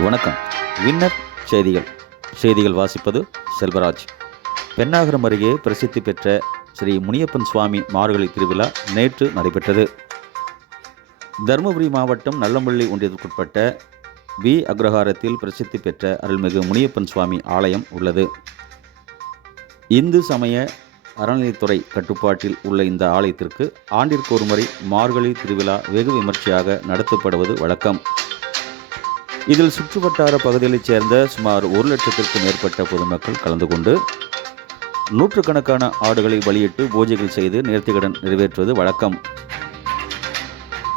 வணக்கம். வின்னர் செய்திகள். செய்திகள் வாசிப்பது செல்வராஜ். பெண்ணாகரம் அருகே பிரசித்தி பெற்ற ஸ்ரீ முனியப்பன் சுவாமி மார்கழி திருவிழா நேற்று நடைபெற்றது. தருமபுரி மாவட்டம் நல்லம்பள்ளி ஒன்றியத்திற்குட்பட்ட வி. அக்ரஹாரத்தில் பிரசித்தி பெற்ற அருள்மிகு முனியப்பன் சுவாமி ஆலயம் உள்ளது. இந்து சமய அறநிலைத்துறை கட்டுப்பாட்டில் உள்ள இந்த ஆலயத்திற்கு ஆண்டிற்கு ஒருமுறை மார்கழி திருவிழா வெகு விமர்சையாக நடத்தப்படுவது வழக்கம். இதில் சுற்றுவட்டார பகுதிகளைச் சேர்ந்த சுமார் ஒரு லட்சத்திற்கும் மேற்பட்ட பொதுமக்கள் கலந்து கொண்டு நூற்றுக்கணக்கான ஆடுகளை வழியிட்டு பூஜைகள் செய்து நேர்த்திகடன் நிறைவேற்றுவது வழக்கம்.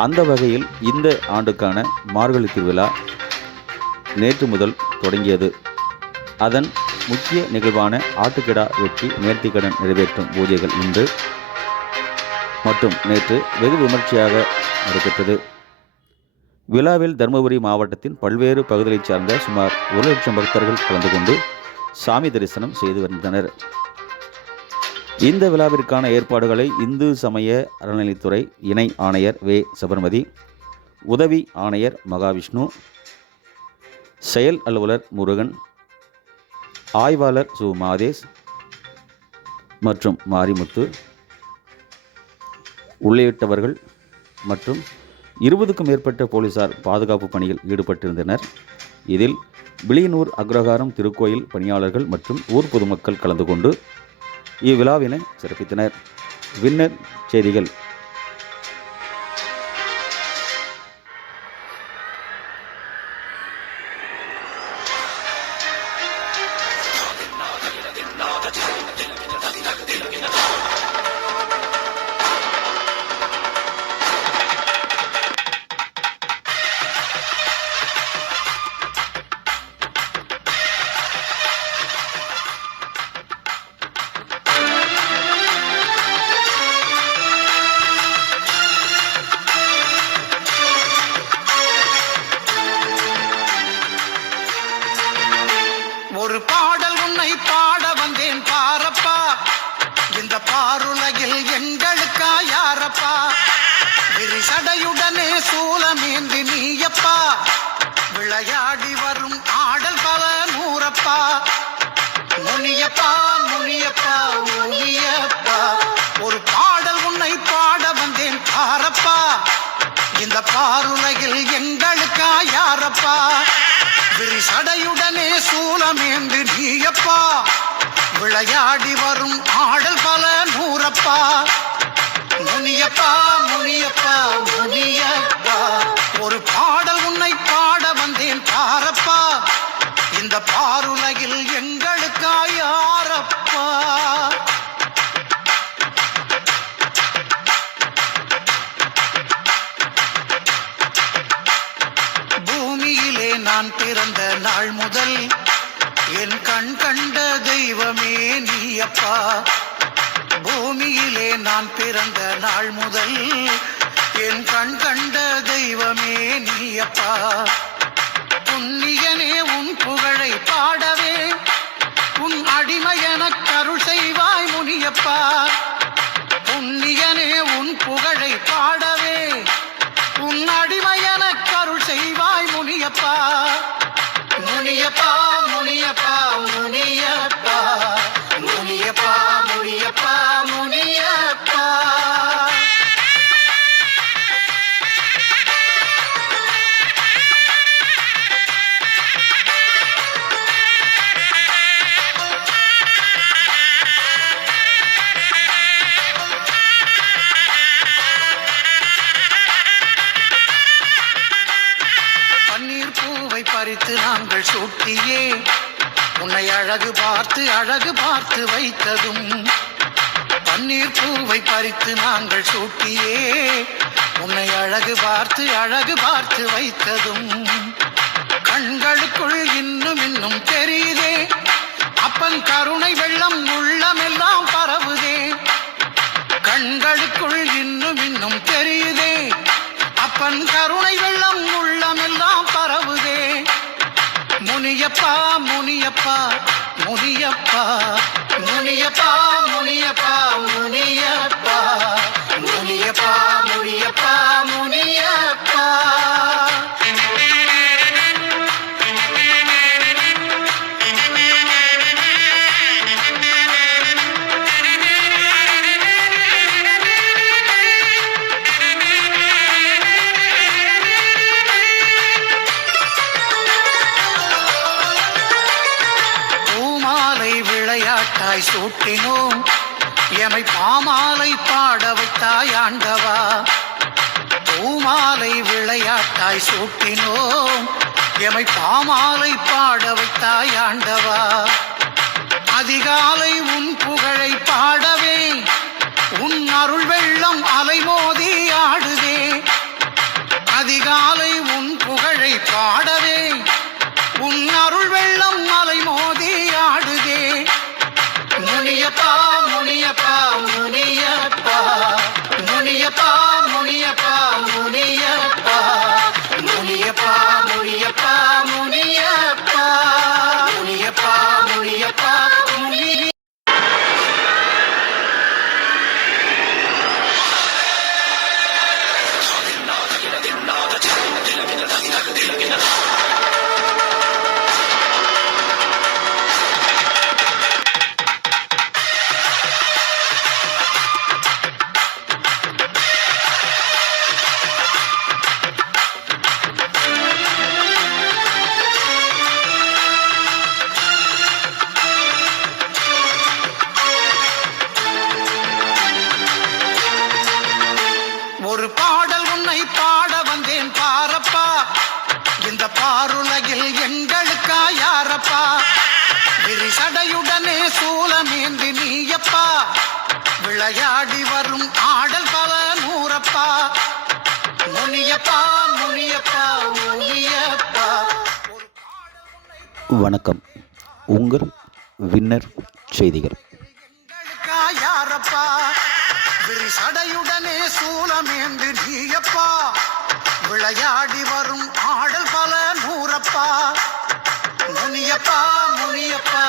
அந்த வகையில் இந்த ஆண்டுக்கான மார்கழி திருவிழா நேற்று முதல் தொடங்கியது. அதன் முக்கிய நிகழ்வான ஆட்டுக்கிடா வெட்டி நேர்த்திக்கடன் நிறைவேற்றும் பூஜைகள் இன்று மற்றும் நேற்று வெகு விமர்சையாக நடைபெற்றது. விழாவில் தருமபுரி மாவட்டத்தின் பல்வேறு பகுதிகளைச் சார்ந்த சுமார் ஒரு லட்சம் பக்தர்கள் கலந்து கொண்டு சாமி தரிசனம் செய்து வந்தனர் இந்த விழாவிற்கான ஏற்பாடுகளை இந்து சமய அறநிலைத்துறை இணை ஆணையர் வே. சபர்மதி உதவி ஆணையர் மகாவிஷ்ணு செயல் அலுவலர் முருகன் ஆய்வாளர் சு. மாதேஷ் மற்றும் மாரிமுத்து உள்ளிட்டவர்கள் மற்றும் இருபதுக்கும் மேற்பட்ட போலீசார் பாதுகாப்பு பணியில் ஈடுபட்டிருந்தனர். இதில் விளியனூர் அக்ரஹாரம் திருக்கோயில் பணியாளர்கள் மற்றும் ஊர் பொதுமக்கள் கலந்து கொண்டு இவ்விழாவினை சிறப்பித்தனர். வின்னர் செய்திகள் விளையாடி வரும் ஆடல் பல நூறப்பா. முனியப்பா முனியப்பா முனியப்பா. ஒரு பாடல் உன்னை பாட வந்தேன் பாரப்பா. இந்த பாருலகில் எங்களுக்கா யாரப்பா? விரிசடையுடனே சூலமேந்து நீயப்பா. விளையாடி வரும் ஆடல் பல நூறப்பா. முனியப்பா முனியப்பா நான் பிறந்த நாள் முதல் என் கண் கண்ட தெய்வமே நீ அப்பா பூமியிலே நான் பிறந்த நாள் முதல் என் கண் கண்ட தெய்வமே நீ அப்பா புண்ணியனே உன் புகழை பாடவே உன் அடிமையன கருள் செய்வாய் முனியப்பா. புண்ணியனே உன் புகழை பறித்து சூட்டியே. உன்னை அழகு பார்த்து அழகு பார்த்து வைத்ததும் பன்னீர் பூவை பறித்து நாங்கள் சூட்டியே. உன்னை அழகு பார்த்து அழகு பார்த்து வைத்ததும் கண்களுக்குள் இன்னும் இன்னும் தெரியுதே. அப்பன் கருணை வெள்ளம் உள்ளமே. முனியப்பா முனியப்பா முனியப்பா. எமை பாமாலை பாட வைத்தாய் ஆண்டவா. பூமாலை விளையாட்டாய் சூட்டினோம். எமை பாமாலை பாட வைத்தாய் ஆண்டவா. அதிகாலை விளையாடி வரும் ஆடல் பல நூறப்பா முனியப்பா முனியப்பா முனியப்பா. வணக்கம். உங்கள் வின்னர் செய்திகள். யாரப்பா? விரிசடையுடனே சூலமேந்து நீயப்பா. விளையாடி வரும் ஆடல் பல நூறப்பா முனியப்பா முனியப்பா